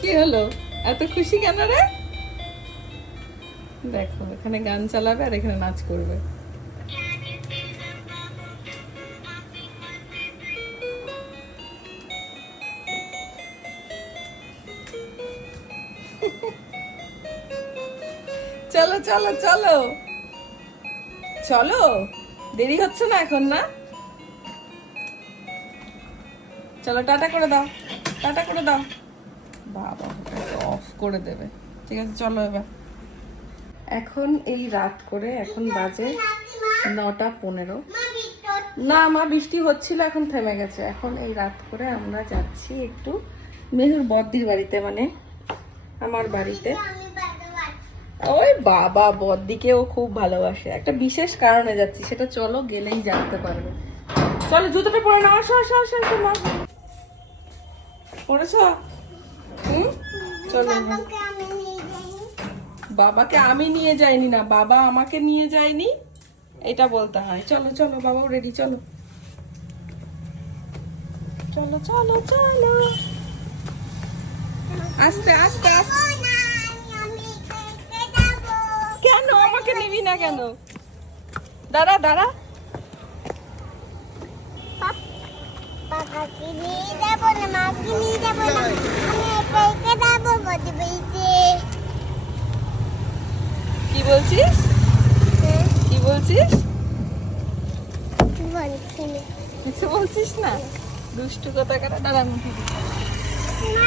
কি হলো? এত খুশি কেন রে? দেখো, এখানে গান চালাবে আর এখানে নাচ করবে। চলো চলো চলো। চলো? দেরি হচ্ছে না এখন, না? চলো, টাটা করে দাও, টাটা করে দাও। বাবা অফ করে দেবে। ঠিক আছে, চলো এবার। এখন এই রাত করে এখন বাজে নটা পনেরো। না, মা, বৃষ্টি হচ্ছিল, এখন থেমে গেছে। এখন এই রাত করে আমরা যাচ্ছি একটু মেহুর বদ্দির বাড়িতে মানে আমার বাড়িতে। ওই বাবা, বদ্দিকে খুব ভালোবাসে। একটা বিশেষ কারণে যাচ্ছি, সেটা চলো গেলেই জানতে পারবে। চলো, জুতোটা পরে নাও, আসো আসো আসো আসো নাও পড়েছ হুম? চলো। বাবাকে আমি নিয়ে যাইনি না বাবা আমাকে নিয়ে যায়নি। এটা বলতে হয়। চলো চলো বাবাও রেডি চলো। চলো চলো চলো। আস্তে আস্তে আস্তে। কেন? আমাকে নিবি না কেন? দাঁড়া দাঁড়া। পাপাকে নিয়ে যাব না মাকে নিয়ে যাব না। বদি কি বলছিস? কি বলছিস? কিছু বলছিস না? দুষ্টু কথা কাটা দাঁড়া আমি উঠে দিচ্ছি। মা,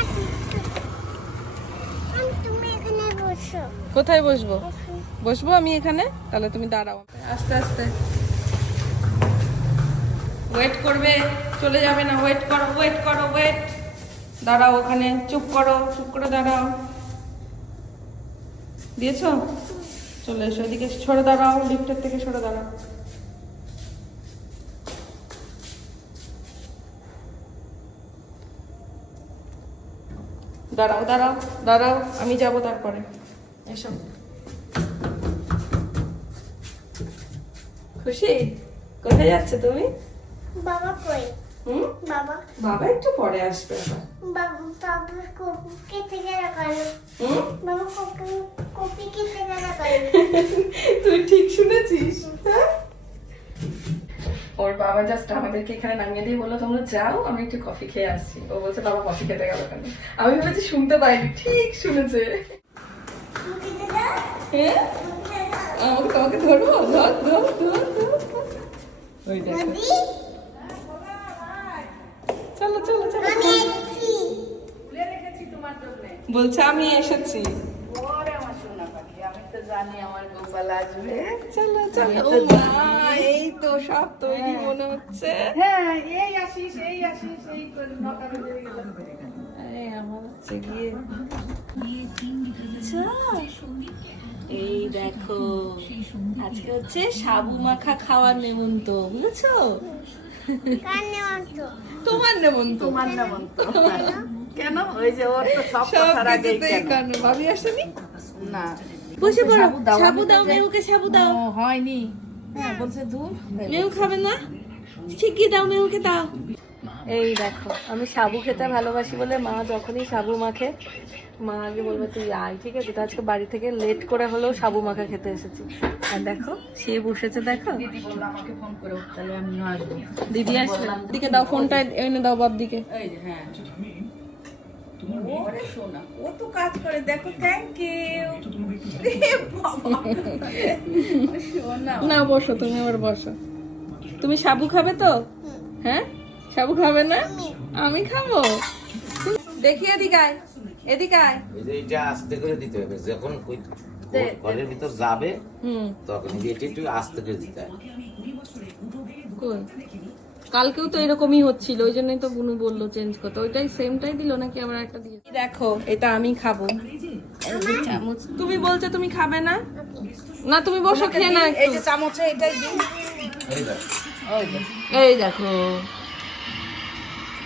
আমি তুমি কোথায় বসবো? বসবো আমি এখানে? তাহলে তুমি দাঁড়াও। আস্তে আস্তে। ওয়েট করবে। চলে যাবে না। ওয়েট করো ওয়েট করো ওয়েট দাঁড়াও ওখানে, চুপ করো, চুপ করে দাঁড়াও। দিয়েছ? চলে এসো এদিকে, সরে দাঁড়াও, লিফটের থেকে সরে দাঁড়াও। দাঁড়াও দাঁড়াও দাঁড়াও, আমি যাব তারপরে। এসো। খুশি? কোথায় যাচ্ছে তুমি? বাবা কই? হুম? বাবা। বাবা একটু পরে আসবে আবার। বাবা বাবা কপি কেটে গেল হুম? বাবা কপি কপি কেটে গেল তুই ঠিক শুনেছিস? হ্যাঁ? ওর বাবা জাস্ট আমাদেরকে এখানে নামিয়ে দিয়ে বলল তোমরা যাও আমি একটু কফি খেয়ে আসছি। ও বলছে বাবা কফি খেতে গেল কেন? আমি ভেবেছি শুনতে পাইনি ঠিক শুনেছে। হ্যাঁ? আমাকে তোমাকে ধরবো ধর ধর ধর। ওই দেখো। চলো চলো বলছে আমি এসেছি। ওরে আমার আমি তো জানি আমার গোপাল আসবে। চলো চলো। ও মা এই তো সব তৈরি মনে হচ্ছে। হ্যাঁ, এই আসিস, এই আসিস, করে আচ্ছা, এই দেখো আজকে হচ্ছে সাবু মাখা খাওয়ার নেমন্ত বুঝেছ? তোমার নেমন্ত তোমার কেন? ওই যে ওর তো সব কথার কেন? ভাবি আসেনি? না। বসে পড়ো সাবু দাও, মেহুকে সাবু দাও। হয়নি। হ্যাঁ। বলছে দূর মেহু খাবে না? ঠিকই দাও মেহুকে দাও। এই দেখো আমি সাবু খেতে ভালোবাসি বলে মা যখনই সাবু মাখে মা আগে বলবে তুই আয় ঠিক আছে? তো আজকে বাড়ি থেকে লেট করে হলেও সাবু মাখা খেতে এসেছি। আর দেখো সে বসেছে দেখো। দিদি বলল আমাকে ফোন করে তাহলে আমি আসবে। দিকে দাও ফোনটা এনে দাও বাপ দিকে। হ্যাঁ। ওরে সোনা ও তো কাজ করে দেখো থ্যাংক ইউ না বসো তুমি আবার বসো। তুমি সাবু খাবে তো? হ্যাঁ? সাবু খাবে না? আমি খাব। দেখি এদিকে আয় এদিকে আয়। এই যে এটা আস্তে করে দিতে হবে। যখন ঘরের ভিতর যাবে হুম। তখন এটা একটু আস্তে করে দিতে হবে কালকেও তো এরকমই হচ্ছিল ওই জন্যই তো বুনু বলল চেঞ্জ করতে। ওইটাই সেমটাই দিল নাকি আবার একটা দিয়ে? দেখো এটা আমি খাব। চামচ তুমি বলছো তুমি খাবে না? না তুমি বসো খেয়ে না এই যে চামচে এটাই দিই এই দেখো।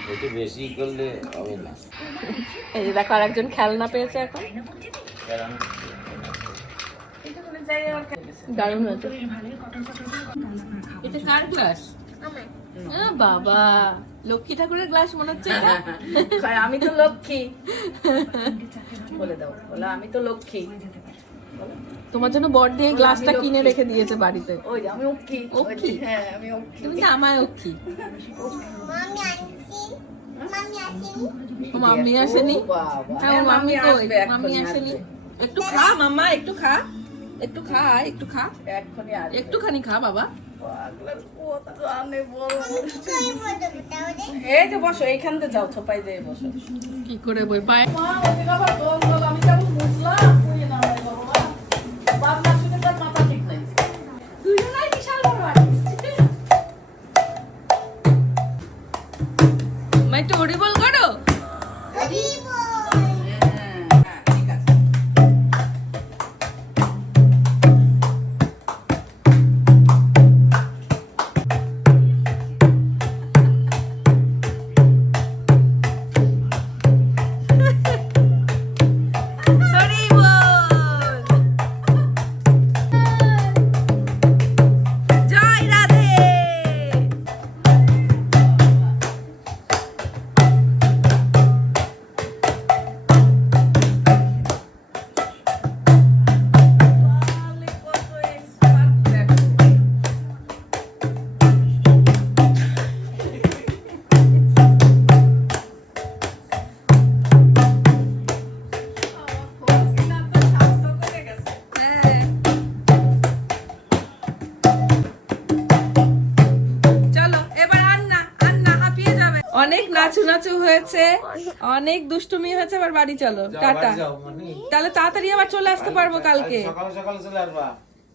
একটু বেশি করলে হবে না। এই যে দেখো আর একজন খেলনা পেয়েছে এখন। দারুণ হয়েছে। এটা কার গ্লাস? বাবা লক্ষ্মী ঠাকুরের গ্লাস মনে হচ্ছে আমি তো লক্ষ্মী। বলে দাও বলো আমি তো লক্ষ্মী। তোমার জন্য বর দিয়ে গ্লাসটা কিনে রেখে দিয়েছে বাড়িতে। ওই আমি অক্ষী অক্ষী? হ্যাঁ আমি অক্ষী তুমি তো আমার অক্ষী মামি আসেনি? মাম্মি আসেনি হ্যাঁ ও মাম্মি কই? মাম্মি আসেনি। একটু খা। মাম্মা একটু খা। একটু খা একটু খা। এক্ষুনি একটুখানি খা বাবা। তো এই যে বসো এইখান থেকে যাও ছোপাই দিয়ে বসো। কি করে বই? পায় আমি কেমন বুঝলাম? Хліба! অনেক নাচু নাচু হয়েছে অনেক দুষ্টুমি হয়েছে আবার বাড়ি চলো। টাটা। মনি। তাহলে তাড়াতাড়ি আবার চলে আসতে পারব কালকে। সকালে সকালে চলে আসবা।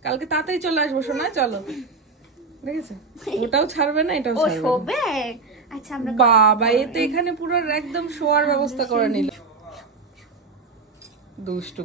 কালকে তাড়াতাড়ি চলে আসব শোনা চলো। দেখেছ? ওটাও ছাড়বে না এটাও ছাড়বে আচ্ছা আমরা বাবা এতে এখানে পুরো একদম শোয়ার ব্যবস্থা করে নিল। দুষ্টু